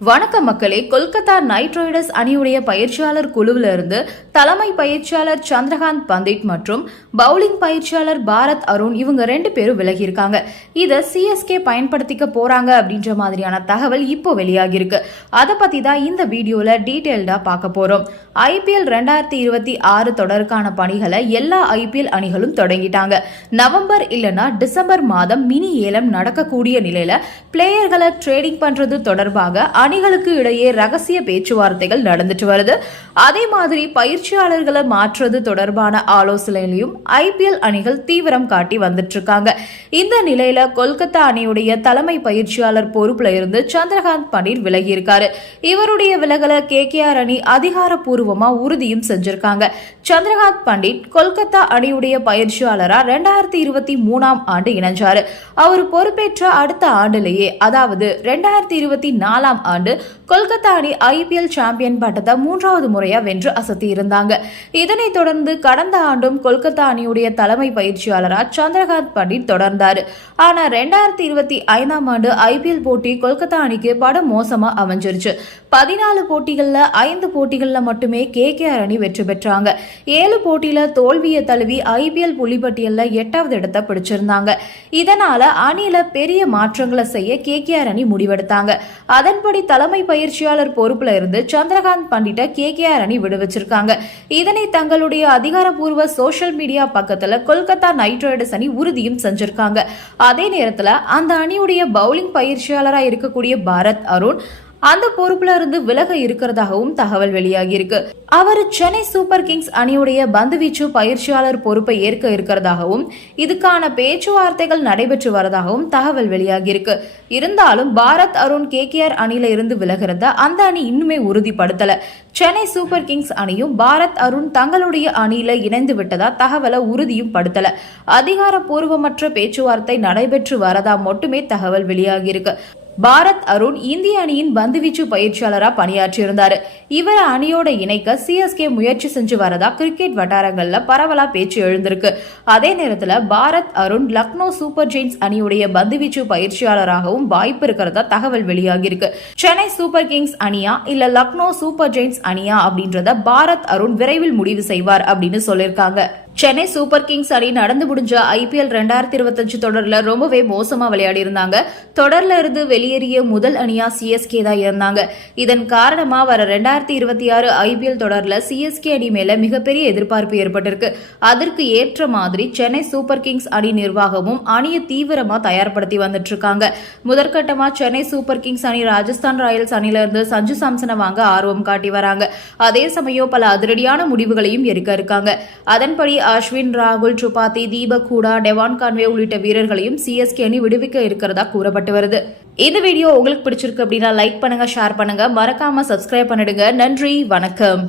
வணக்கம் மக்களே Kolkata night Riders அணியுடைய பயிற்சியாளர் குழுவிலிருந்து தலைமை பயிற்சியாளர் சந்திரகாந்த் பண்டிட் மற்றும் பவுலிங் பயிற்சியாளர் பாரத் அருண் இவங்க ரெண்டு பேரும் விலகி இருக்காங்க இதை சிஎஸ்கே பயன்படுத்திக்க போறாங்க அப்படின்ற மாதிரியான தகவல் இப்போ வெளியாகிருக்கு அதை பத்தி தான் இந்த வீடியோல டீட்டெயில்டா பார்க்க போறோம். ஐபிஎல் ரெண்டாயிரத்தி இருபத்தி ஆறு தொடருக்கான பணிகளை எல்லா ஐபிஎல் அணிகளும் தொடங்கிட்டாங்க. நவம்பர் இல்லைனா டிசம்பர் மாதம் மினி ஏலம் நடக்கக்கூடிய நிலையில பிளேயர்களை ட்ரேடிங் பண்றது தொடர்பாக அணிகளுக்கு இடையே ரகசிய பேச்சுவார்த்தைகள் நடந்துட்டு வருது. அதே மாதிரி பயிற்சியாளர்களை மாற்றுறது தொடர்பான ஆலோசனையிலையும் ஐபிஎல் அணிகள் தீவிரம் காட்டி வந்துட்டு இருக்காங்க இந்த நிலையில கொல்கத்தா அணியுடைய தலைமை பயிற்சியாளர் பொறுப்புல இருந்து சந்திரகாந்த் பண்டிட் விலகி விலகல இவருடைய விலகலை கேகேஆர் அணி அதிகாரப்பூர்வ அதிகாரப்பூர்வமா உறுதியும் செஞ்சிருக்காங்க. சந்திரகாந்த் பண்டிட் கொல்கத்தா அணியுடைய பயிற்சியாளரா ரெண்டாயிரத்தி இருபத்தி மூணாம் ஆண்டு இணைஞ்சாரு. அவர் பொறுப்பேற்ற அடுத்த ஆண்டிலேயே அதாவது ரெண்டாயிரத்தி இருபத்தி நாலாம் ஆண்டு கொல்கத்தா அணி ஐபிஎல் சாம்பியன் பட்டத்தை மூன்றாவது முறையா வென்று அசத்தி இருந்தாங்க இதனைத் தொடர்ந்து கடந்த ஆண்டும் கொல்கத்தா அணியுடைய தலைமை பயிற்சியாளரா சந்திரகாந்த் பண்டிட் தொடர்ந்தார். ஆனா ரெண்டாயிரத்தி இருபத்தி ஐந்தாம் ஆண்டு ஐபிஎல் போட்டி கொல்கத்தா அணிக்கு படம் மோசமா அமைஞ்சிருச்சு. பதினாலு போட்டிகள்ல ஐந்து போட்டிகள்ல மட்டுமே கேகேஆர் அணி வெற்றி பெற்றாங்க. ஏழு போட்டியில தோல்வியை தழுவி ஐபிஎல் புள்ளிப்பட்டியல்ல எட்டாவது இடத்தை பிடிச்சிருந்தாங்க. இதனால அணியில பெரிய மாற்றங்களை செய்ய கே கே அணி முடிவெடுத்தாங்க. அதன்படி தலைமை பயிற்சியாளர் பொறுப்புல இருந்து சந்திரகாந்த் பண்டிட்ட கேகேஆர் அணி விடுவிச்சிருக்காங்க. இதனை தங்களுடைய அதிகாரப்பூர்வ சோஷியல் மீடியா பக்கத்துல கொல்கத்தா நைட் ரைடர்ஸ் அணி உறுதியும் செஞ்சிருக்காங்க. அதே நேரத்துல அந்த அணியுடைய பவுலிங் பயிற்சியாளராக இருக்கக்கூடிய பாரத் அருண் அந்த பொறுப்புல இருந்து விலக இருக்கிறதாகவும் தகவல் வெளியாகியிருக்கு. அவர் சென்னை சூப்பர் கிங்ஸ் அணியுடைய பந்துவீச்சு பயிற்சியாளர் பொறுப்பை ஏற்க இருக்கிறதாகவும் இதுக்கான பேச்சுவார்த்தைகள் நடைபெற்று வரதாகவும் தகவல் வெளியாகியிருக்கு. இருந்தாலும் பாரத் அருண் கேகேஆர் அணியில இருந்து விலகிறத அந்த அணி இன்னுமே உறுதிப்படுத்தல. சென்னை சூப்பர் கிங்ஸ் அணியும் பாரத் அருண் தங்களுடைய அணியில இணைந்து விட்டதா தகவலை உறுதியும் படுத்தல. அதிகாரப்பூர்வமற்ற பேச்சுவார்த்தை நடைபெற்று வரதா மட்டுமே தகவல் வெளியாகியிருக்கு. பாரத் அருண் இந்திய அணியின் பந்துவீச்சு பயிற்சியாளராக பணியாற்றியிருந்தார். இவரை அணியோட இணைக்க சிஎஸ்கே முயற்சி செஞ்சு வரதா கிரிக்கெட் வட்டாரங்களில் பரவலா பேச்சு எழுந்திருக்கு. அதே நேரத்தில் பாரத் அருண் லக்னோ சூப்பர் ஜெயின்ஸ் அணியுடைய பந்துவீச்சு பயிற்சியாளராகவும் வாய்ப்பு இருக்கிறதா தகவல் வெளியாகியிருக்கு. சென்னை சூப்பர் கிங்ஸ் அணியா இல்ல லக்னோ சூப்பர் ஜெயின்ஸ் அணியா அப்படின்றத பாரத் அருண் விரைவில் முடிவு செய்வார் அப்படின்னு சொல்லியிருக்காங்க. சென்னை சூப்பர் கிங்ஸ் அணி நடந்து முடிஞ்ச ஐபிஎல் ரெண்டாயிரத்தி இருபத்தஞ்சு தொடர்ல ரொம்பவே மோசமா விளையாடி இருந்தாங்க தொடர்ல இருந்து வெளியேறிய முதல் அணியா சிஎஸ்கே தான் இருந்தாங்க இதன் காரணமா வர ரெண்டாயிரத்தி இருபத்தி ஆறு ஐபிஎல் தொடர்ல சிஎஸ்கே அணி மேல மிகப்பெரிய எதிர்பார்ப்பு ஏற்பட்டிருக்கு. அதற்கு ஏற்ற மாதிரி சென்னை சூப்பர் கிங்ஸ் அணி நிர்வாகமும் அணியை தீவிரமா தயார்படுத்தி வந்துட்டு இருக்காங்க முதற்கட்டமா சென்னை சூப்பர் கிங்ஸ் அணி ராஜஸ்தான் ராயல்ஸ் அணில இருந்து சஞ்சு சாம்சனை வாங்க ஆர்வம் காட்டி வராங்க. அதே சமயம் பல அதிரடியான முடிவுகளையும் எடுக்க இருக்காங்க. அதன்படி அஸ்வின் ராகுல் சுபாத்தி தீபக் ஹூடா டெவான் கான்வே உள்ளிட்ட வீரர்களையும் சிஎஸ்கே அணி விடுவிக்க இருக்கிறதா கூறப்பட்டு வருது. இந்த வீடியோ உங்களுக்கு பிடிச்சிருக்கு அப்படின்னா லைக் பண்ணுங்க ஷேர் பண்ணுங்க. மறக்காம சப்ஸ்கிரைப் பண்ணிடுங்க. நன்றி வணக்கம்.